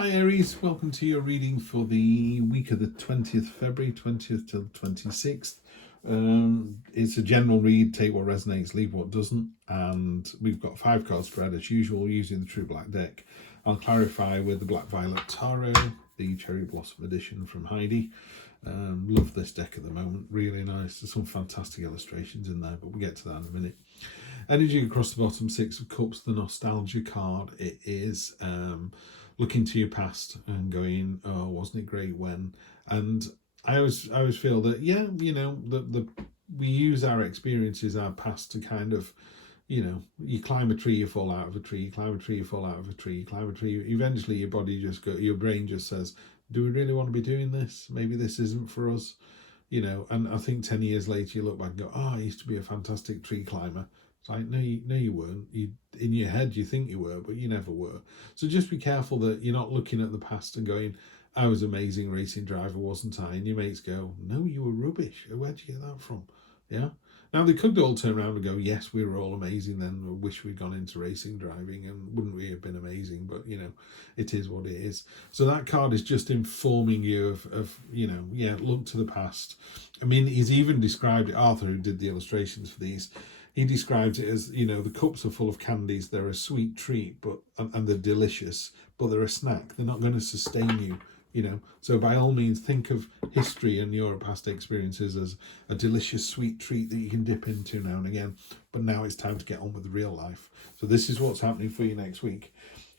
Hi Aries, welcome to your reading for the week of the 20th February, 20th till 26th. It's a general read, take what resonates, leave what doesn't, and we've got 5 card spread as usual using the True Black deck. I'll clarify with the Black Violet Tarot, the Cherry Blossom edition from Heidi. Love this deck at the moment, really nice. There's some fantastic illustrations in there, but we'll get to that in a minute. Energy across the bottom, 6 of Cups, the nostalgia card. It is looking to your past and going, oh, wasn't it great when? And I always feel that, yeah, you know, we use our experiences, our past to kind of, you know, you climb a tree, you fall out of a tree, you climb a tree, you fall out of a tree, you climb a tree, eventually your body just your brain just says, do we really want to be doing this? Maybe this isn't for us, you know. And I think 10 years later you look back and go, oh, I used to be a fantastic tree climber. It's like, no, you weren't. You, in your head, you think you were, but you never were. So just be careful that you're not looking at the past and going, I was an amazing racing driver, wasn't I? And your mates go, no, you were rubbish. Where'd you get that from? Yeah. Now, they could all turn around and go, yes, we were all amazing then. I wish we'd gone into racing driving and wouldn't we have been amazing? But, you know, it is what it is. So that card is just informing you of you know, yeah, look to the past. I mean, he's even described it, Arthur, who did the illustrations for these, he describes it as, you know, the cups are full of candies. They're a sweet treat, and they're delicious, but they're a snack. They're not going to sustain you, you know. So by all means, think of history and your past experiences as a delicious sweet treat that you can dip into now and again. But now it's time to get on with the real life. So this is what's happening for you next week.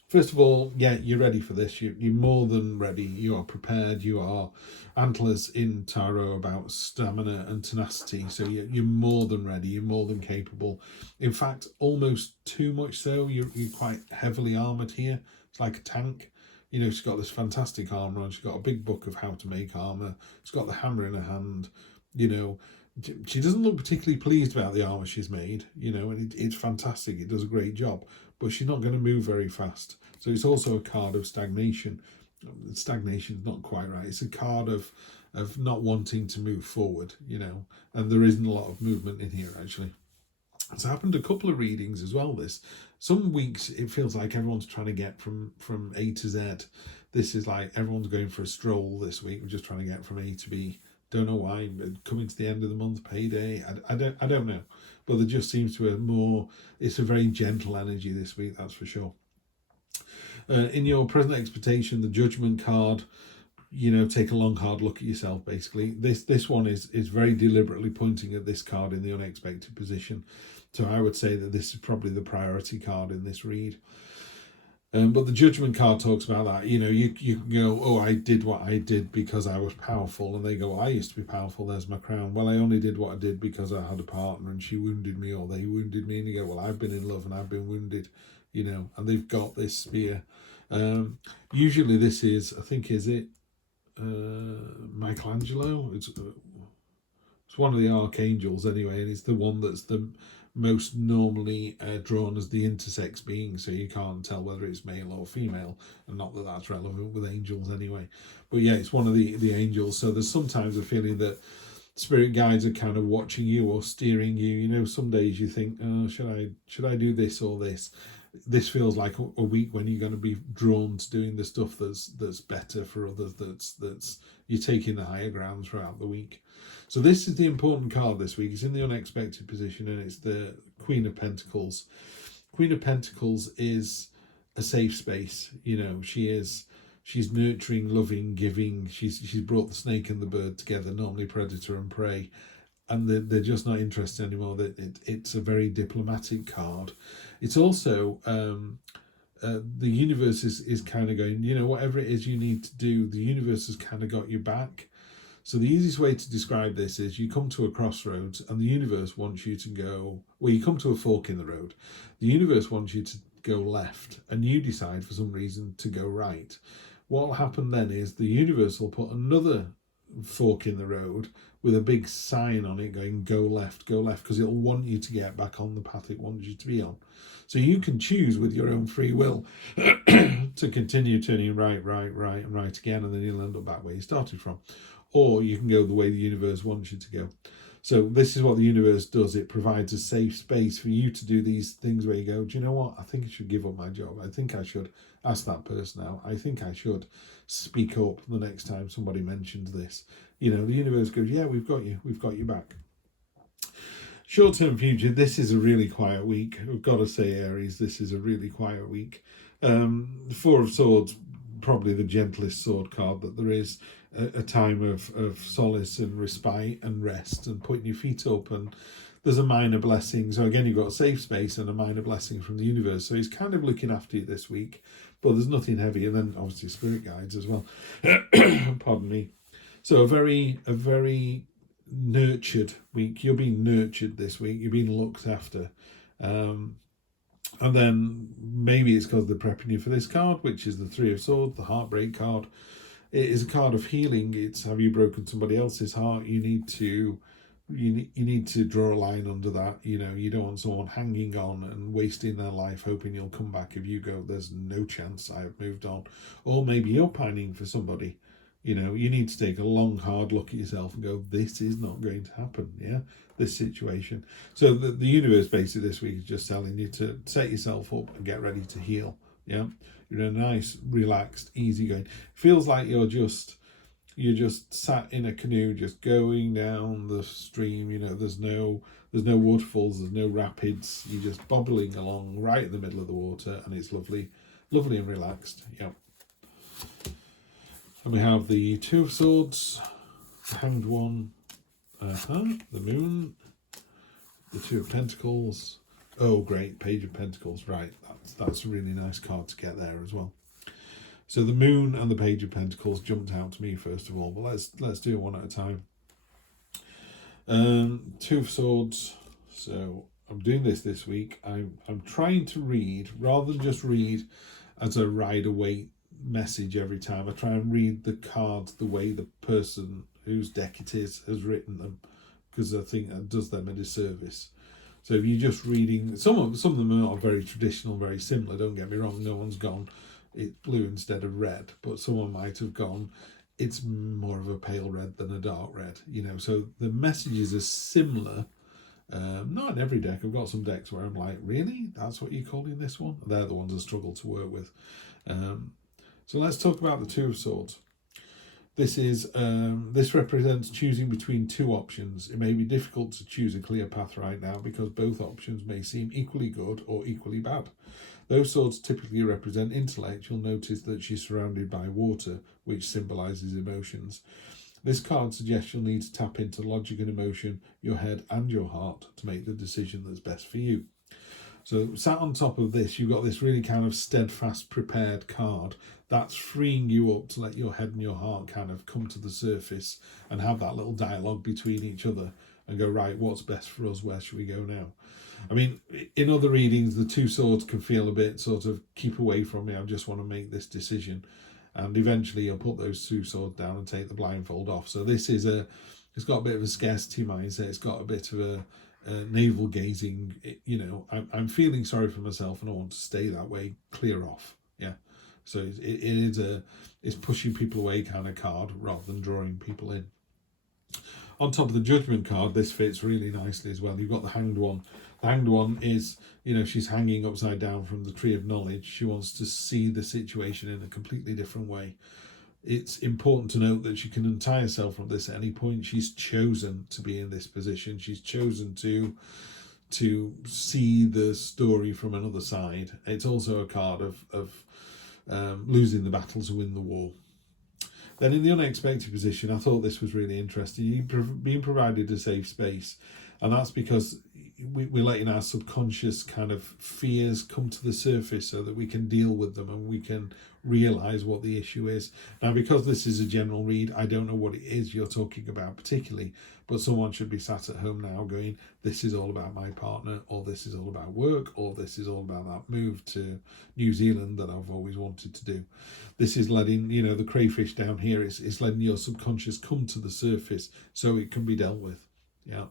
First of all, yeah, you're ready for this. You're more than ready. You are prepared. You are antlers in tarot about stamina and tenacity. So you're more than ready. You're more than capable. In fact, almost too much so. You're quite heavily armoured here. It's like a tank. You know, she's got this fantastic armour on. She's got a big book of how to make armour. She's got the hammer in her hand. You know, she doesn't look particularly pleased about the armour she's made. You know, and it's fantastic. It does a great job. But she's not going to move very fast. So it's also a card of stagnation. Stagnation's not quite right. It's a card of not wanting to move forward, you know, and there isn't a lot of movement in here, actually. It's happened a couple of readings as well, this. Some weeks it feels like everyone's trying to get from A to Z. This is like everyone's going for a stroll this week. We're just trying to get from A to B. Don't know why, but coming to the end of the month, payday, I don't know. But there just seems to be it's a very gentle energy this week, that's for sure. In your present expectation, the judgment card, you know, take a long hard look at yourself, basically. This one is very deliberately pointing at this card in the unexpected position. So I would say that this is probably the priority card in this read. But the judgment card talks about that. You know, you can go, oh, I did what I did because I was powerful. And they go, I used to be powerful, there's my crown. Well, I only did what I did because I had a partner and she wounded me or they wounded me. And you go, well, I've been in love and I've been wounded, you know, and they've got this spear. Usually this is, I think, is it Michelangelo? It's one of the archangels anyway, and it's the one that's the most normally drawn as the intersex being, so you can't tell whether it's male or female, and not that that's relevant with angels anyway. But yeah, it's one of the angels. So there's sometimes a feeling that spirit guides are kind of watching you or steering you. You know, some days you think, oh, should I do this or this? This feels like a week when you're going to be drawn to doing the stuff that's better for others. That's you're taking the higher ground throughout the week. So this is the important card this week. It's in the unexpected position, and it's the Queen of Pentacles. Queen of Pentacles is a safe space. You know, she's nurturing, loving, giving. She's brought the snake and the bird together, normally predator and prey, and they're just not interested anymore. It's a very diplomatic card. It's also the universe is kind of going, you know, whatever it is you need to do, the universe has kind of got your back. So the easiest way to describe this is you come to a crossroads and the universe wants you to go, well, you come to a fork in the road. The universe wants you to go left and you decide for some reason to go right. What will happen then is the universe will put another fork in the road with a big sign on it going go left, because it'll want you to get back on the path it wants you to be on. So you can choose with your own free will to continue turning right, and right again, and then you'll end up back where you started from. Or you can go the way the universe wants you to go. So this is what the universe does. It provides a safe space for you to do these things where you go, do you know what? I think I should give up my job. I think I should ask that person out. I think I should speak up the next time somebody mentions this. You know, the universe goes, yeah, we've got you. We've got you back. Short-term future, this is a really quiet week. I've got to say, Aries, this is a really quiet week. The Four of Swords, probably the gentlest sword card that there is. A time of solace and respite and rest and putting your feet up, and there's a minor blessing. So again, you've got a safe space and a minor blessing from the universe. So he's kind of looking after you this week, but there's nothing heavy. And then obviously spirit guides as well. Pardon me. So a very nurtured week. You're being nurtured this week. You're being looked after. And then maybe it's because they're prepping you for this card, which is the Three of Swords, the heartbreak card. It is a card of healing. It's, have you broken somebody else's heart? You need to draw a line under that. You know, you don't want someone hanging on and wasting their life hoping you'll come back. If you go, there's no chance, I have moved on. Or maybe you're pining for somebody. You know, you need to take a long, hard look at yourself and go, this is not going to happen, yeah? This situation. So the universe basically this week is just telling you to set yourself up and get ready to heal, yeah? You're in a nice, relaxed, easygoing. Feels like you're just sat in a canoe, just going down the stream. You know, there's no waterfalls, there's no rapids. You're just bobbling along right in the middle of the water, and it's lovely, lovely and relaxed. Yeah. And we have the Two of Swords, the Hanged One, the Moon, the Two of Pentacles. Oh, great, Page of Pentacles. Right, that's a really nice card to get there as well. So the Moon and the Page of Pentacles jumped out to me first of all, but let's do it one at a time. Two of Swords. So I'm doing this week. I'm trying to read, rather than just read as a Rider-Waite message every time. I try and read the cards the way the person whose deck it is has written them, because I think that does them a disservice. So if you're just reading, some of them are very traditional, very similar, don't get me wrong, no one's gone it's blue instead of red, but someone might have gone it's more of a pale red than a dark red, you know. So the messages are similar. Not in every deck. I've got some decks where I'm like, really? That's what you're calling this one? They're the ones I struggle to work with. So let's talk about the Two of Swords. This represents choosing between two options. It may be difficult to choose a clear path right now because both options may seem equally good or equally bad. Those swords typically represent intellect. You'll notice that she's surrounded by water, which symbolises emotions. This card suggests you'll need to tap into logic and emotion, your head and your heart to make the decision that's best for you. So sat on top of this, you've got this really kind of steadfast, prepared card that's freeing you up to let your head and your heart kind of come to the surface and have that little dialogue between each other and go, right, what's best for us? Where should we go now? I mean, in other readings, the Two Swords can feel a bit sort of, keep away from me, I just want to make this decision. And eventually you'll put those two swords down and take the blindfold off. So this is it's got a bit of a scarcity mindset. It's got a bit of a navel gazing, you know, I'm feeling sorry for myself and I want to stay that way, clear off. Yeah. So it's pushing people away kind of card rather than drawing people in. On top of the Judgment card, this fits really nicely as well. You've got the Hanged One. The Hanged One is, you know, she's hanging upside down from the Tree of Knowledge. She wants to see the situation in a completely different way. It's important to note that she can untie herself from this at any point. She's chosen to be in this position. She's chosen to see the story from another side. It's also a card of losing the battle to win the war. Then in the unexpected position, I thought this was really interesting. You're being provided a safe space, and that's because we're letting our subconscious kind of fears come to the surface so that we can deal with them and we can realise what the issue is. Now, because this is a general read, I don't know what it is you're talking about particularly, but someone should be sat at home now going, this is all about my partner, or this is all about work, or this is all about that move to New Zealand that I've always wanted to do. This is letting, you know, the crayfish down here, it's letting your subconscious come to the surface so it can be dealt with. Yeah.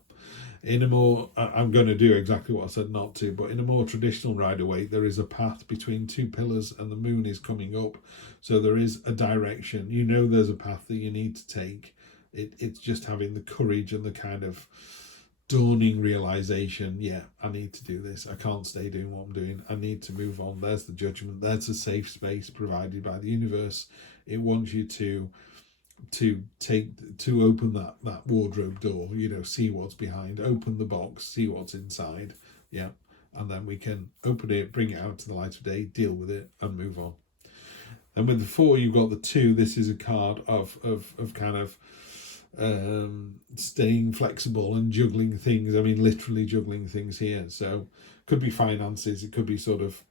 In a more, I'm going to do exactly what I said not to, but in a more traditional Rider-Waite, there is a path between two pillars and the moon is coming up. So there is a direction. You know there's a path that you need to take. It's just having the courage and the kind of dawning realization, yeah, I need to do this. I can't stay doing what I'm doing. I need to move on. There's the judgment. There's a safe space provided by the universe. It wants you to open that wardrobe door, see what's behind, open the box, see what's inside, yeah, and then we can open it, bring it out to the light of day, deal with it, and move on. And with the 4, you've got the 2. This is a card of kind of staying flexible and juggling things. I mean, literally juggling things here. So could be finances, it could be sort of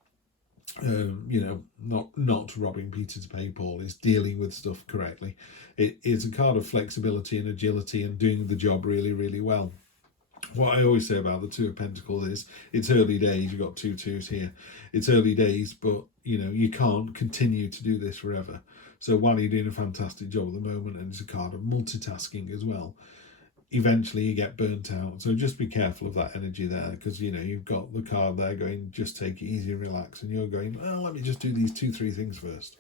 not robbing Peter to pay Paul. It's dealing with stuff correctly. It is a card of flexibility and agility and doing the job really, really well. What I always say about the 2 of Pentacles is it's early days. You've got 2 2s here. It's early days, but you can't continue to do this forever. So while you're doing a fantastic job at the moment, and it's a card of multitasking as well, eventually you get burnt out. So just be careful of that energy there, because you've got the card there going, just take it easy and relax, and you're going, well, let me just do these 2-3 things first.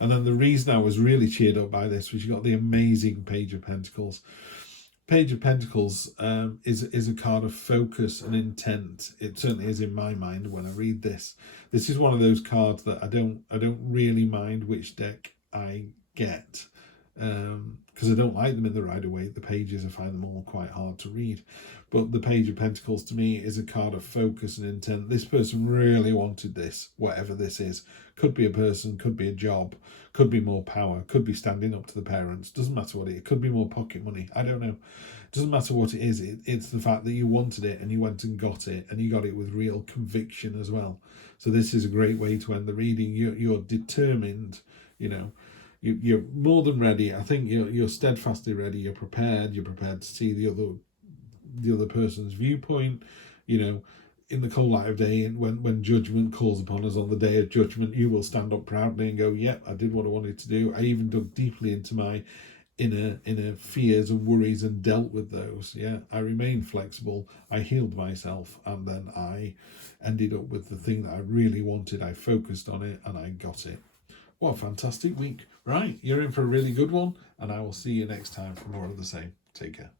And then the reason I was really cheered up by this was you got the amazing Page of Pentacles. Page of Pentacles is a card of focus and intent. It certainly is in my mind when I read this. This is one of those cards that I don't really mind which deck I get, because I don't like them in the Rider-Waite. The pages, I find them all quite hard to read. But the Page of Pentacles to me is a card of focus and intent. This person really wanted this, whatever this is. Could be a person, could be a job, could be more power, could be standing up to the parents. Doesn't matter what it is. Could be more pocket money. I don't know. Doesn't matter what it is. It's the fact that you wanted it and you went and got it, and you got it with real conviction as well. So this is a great way to end the reading. You're determined, you're more than ready. I think you're steadfastly ready. You're prepared to see the other person's viewpoint, in the cold light of day. And when judgment calls upon us on the day of judgment, you will stand up proudly and go, yep, I did what I wanted to do. I even dug deeply into my inner fears and worries and dealt with those. Yeah, I remained flexible. I healed myself, and then I ended up with the thing that I really wanted. I focused on it and I got it. What a fantastic week. Right, you're in for a really good one, and I will see you next time for more of the same. Take care.